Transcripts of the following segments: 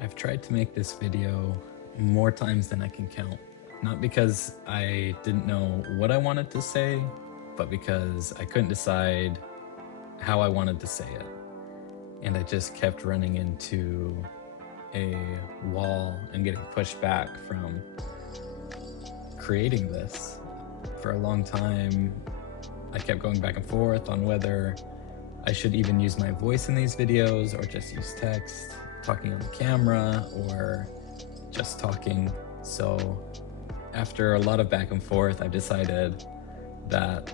I've tried to make this video more times than I can count. Not because I didn't know what I wanted to say, but because I couldn't decide how I wanted to say it. And I just kept running into a wall and getting pushed back from creating this. For a long time, I kept going back and forth on whether I should even use my voice in these videos or just use text, talking on the camera, or just talking. So after a lot of back and forth, I decided that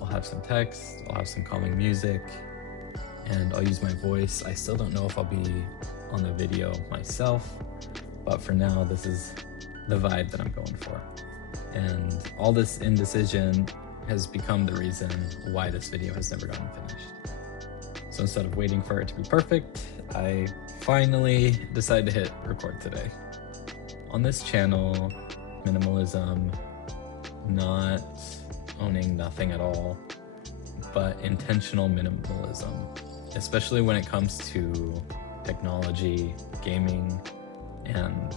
I'll have some text, I'll have some calming music, and I'll use my voice. I still don't know if I'll be on the video myself, but for now, this is the vibe that I'm going for. And all this indecision has become the reason why this video has never gotten finished. So instead of waiting for it to be perfect, I finally decided to hit record today. On this channel, minimalism, not owning nothing at all, but intentional minimalism, especially when it comes to technology, gaming, and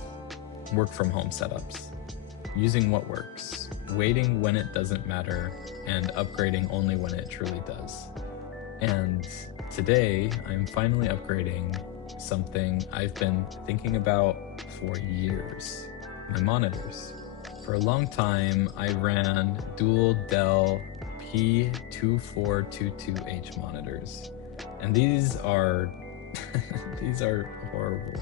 work from home setups. Using what works, waiting when it doesn't matter, and upgrading only when it truly does. And today, I'm finally upgrading something I've been thinking about for years: my monitors. For a long time, I ran dual Dell P2422H monitors, and these are these are horrible.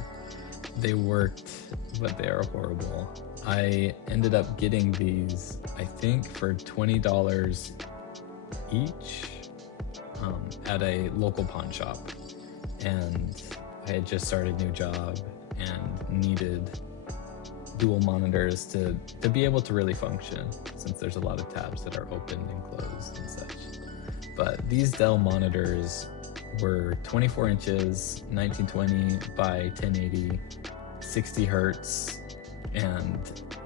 They worked, but they are horrible. I ended up getting these, I think, for $20 each at a local pawn shop. And I had just started a new job and needed dual monitors to be able to really function, since there's a lot of tabs that are opened and closed and such. But these Dell monitors were 24 inches, 1920 by 1080, 60 hertz, and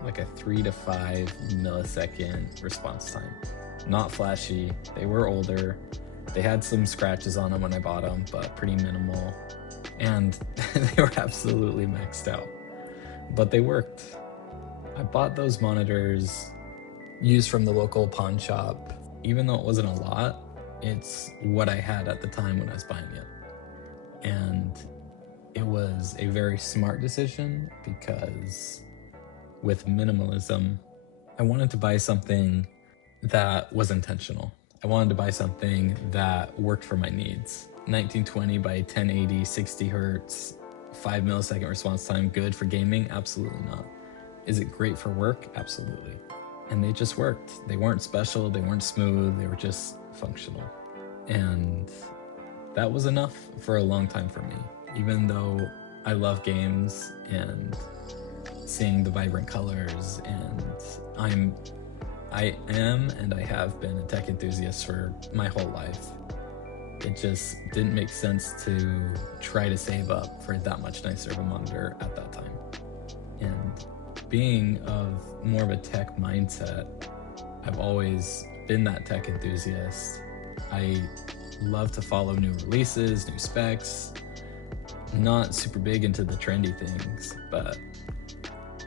like a 3 to 5 millisecond response time. Not flashy. They were older. They had some scratches on them when I bought them, but pretty minimal. And they were absolutely maxed out. But they worked. I bought those monitors used from the local pawn shop. Even though it wasn't a lot, it's what I had at the time when I was buying it. And it was a very smart decision because with minimalism, I wanted to buy something that was intentional. I wanted to buy something that worked for my needs. 1920 by 1080, 60 hertz, 5 millisecond response time, good for gaming? Absolutely not. Is it great for work? Absolutely. And they just worked. They weren't special, they weren't smooth, they were just functional. And that was enough for a long time for me. Even though I love games and seeing the vibrant colors, and I am and I have been a tech enthusiast for my whole life. It just didn't make sense to try to save up for that much nicer of a monitor at that time. And being of more of a tech mindset, I've always been that tech enthusiast. I love to follow new releases, new specs. Not super big into the trendy things, but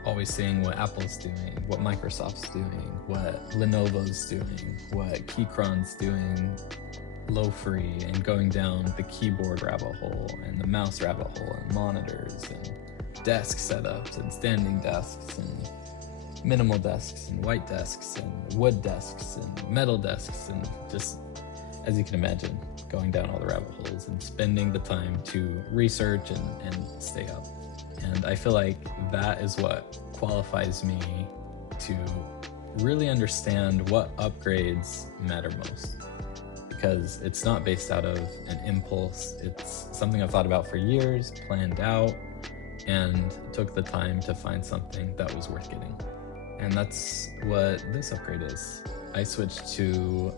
always seeing what Apple's doing, what Microsoft's doing, what Lenovo's doing, what Keychron's doing, low-free, and going down the keyboard rabbit hole and the mouse rabbit hole and monitors and desk setups and standing desks and minimal desks and white desks and wood desks and metal desks, and just, as you can imagine, going down all the rabbit holes and spending the time to research and stay up. And I feel like that is what qualifies me to really understand what upgrades matter most. Because it's not based out of an impulse. It's something I've thought about for years, planned out, and took the time to find something that was worth getting. And that's what this upgrade is. I switched to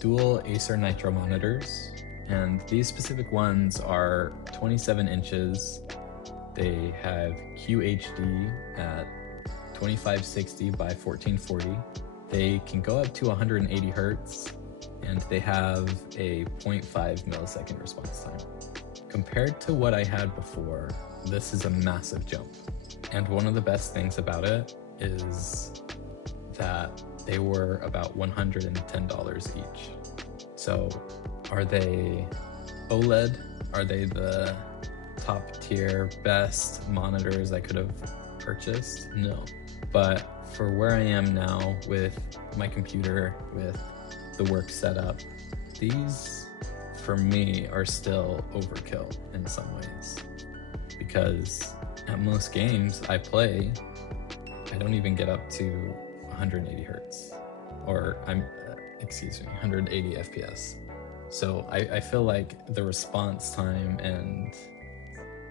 dual Acer Nitro monitors, and these specific ones are 27 inches. They have QHD at 2560 by 1440. They can go up to 180 hertz, and they have a 0.5 millisecond response time. Compared to what I had before, this is a massive jump. And one of the best things about it is that they were about $110 each. So are they OLED? Are they the top tier best monitors I could have purchased? No. But for where I am now with my computer, with the work setup, these for me are still overkill in some ways, because at most games I play, I don't even get up to 180 hertz, or 180 FPS. So I feel like the response time and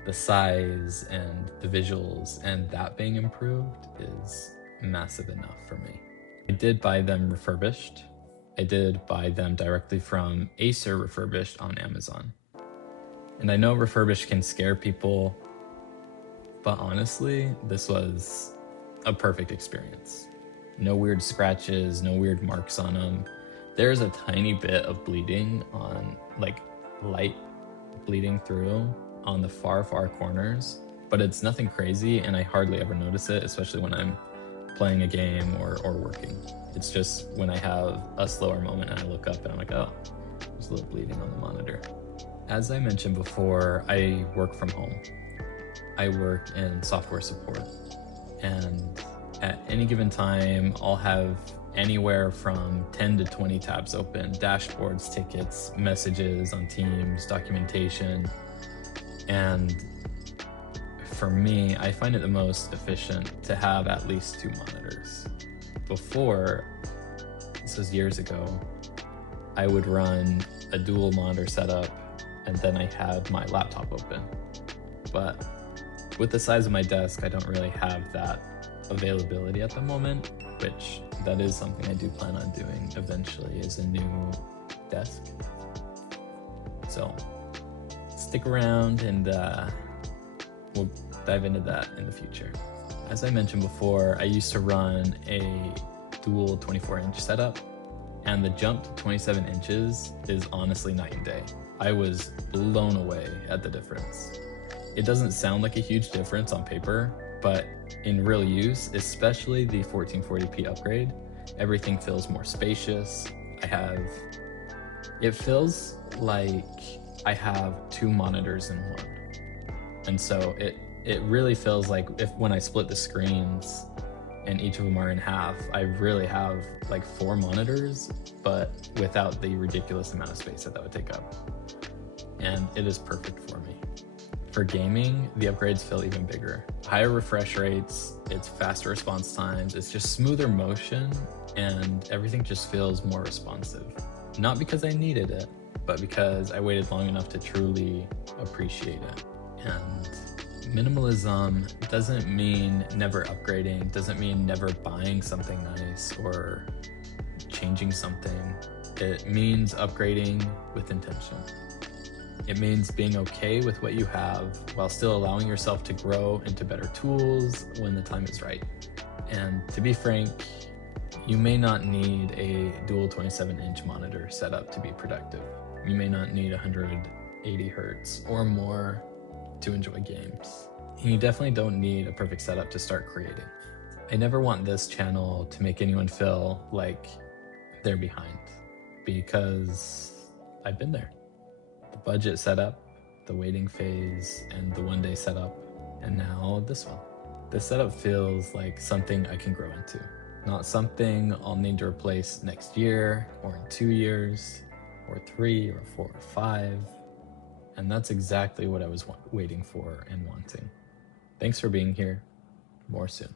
the size and the visuals and that being improved is massive enough for me. I did buy them refurbished. I did buy them directly from Acer refurbished on Amazon. And I know refurbished can scare people, but honestly, this was a perfect experience. No weird scratches, no weird marks on them. There's a tiny bit of bleeding on, like light bleeding through on the far corners, but it's nothing crazy and I hardly ever notice it, especially when I'm playing a game or working. It's just when I have a slower moment and I look up and I'm like, oh, there's a little bleeding on the monitor. As I mentioned before, I work from home. I work in software support, and at any given time, I'll have anywhere from 10 to 20 tabs open: dashboards, tickets, messages on Teams, documentation. And for me, I find it the most efficient to have at least 2 monitors. Before, this was years ago, I would run a dual monitor setup and then I had my laptop open. But with the size of my desk, I don't really have that availability at the moment, which that is something I do plan on doing eventually, is a new desk. So stick around and we'll dive into that in the future. As I mentioned before, I used to run a dual 24-inch setup, and the jump to 27 inches is honestly night and day. I was blown away at the difference. It doesn't sound like a huge difference on paper, but in real use, especially the 1440p upgrade, everything feels more spacious. It feels like I have 2 monitors in one. And so it really feels like when I split the screens and each of them are in half, I really have like 4 monitors, but without the ridiculous amount of space that would take up. And it is perfect for me. For gaming, the upgrades feel even bigger. Higher refresh rates, it's faster response times, it's just smoother motion, and everything just feels more responsive. Not because I needed it, but because I waited long enough to truly appreciate it. And minimalism doesn't mean never upgrading, doesn't mean never buying something nice or changing something. It means upgrading with intention. It means being okay with what you have while still allowing yourself to grow into better tools when the time is right. And to be frank, you may not need a dual 27-inch monitor setup to be productive. You may not need 180 hertz or more to enjoy games. And you definitely don't need a perfect setup to start creating. I never want this channel to make anyone feel like they're behind, because I've been there. The budget setup, the waiting phase, and the one-day setup, and now this one. This setup feels like something I can grow into, not something I'll need to replace next year, or in 2 years, or 3, or 4, or 5. And that's exactly what I was waiting for and wanting. Thanks for being here. More soon.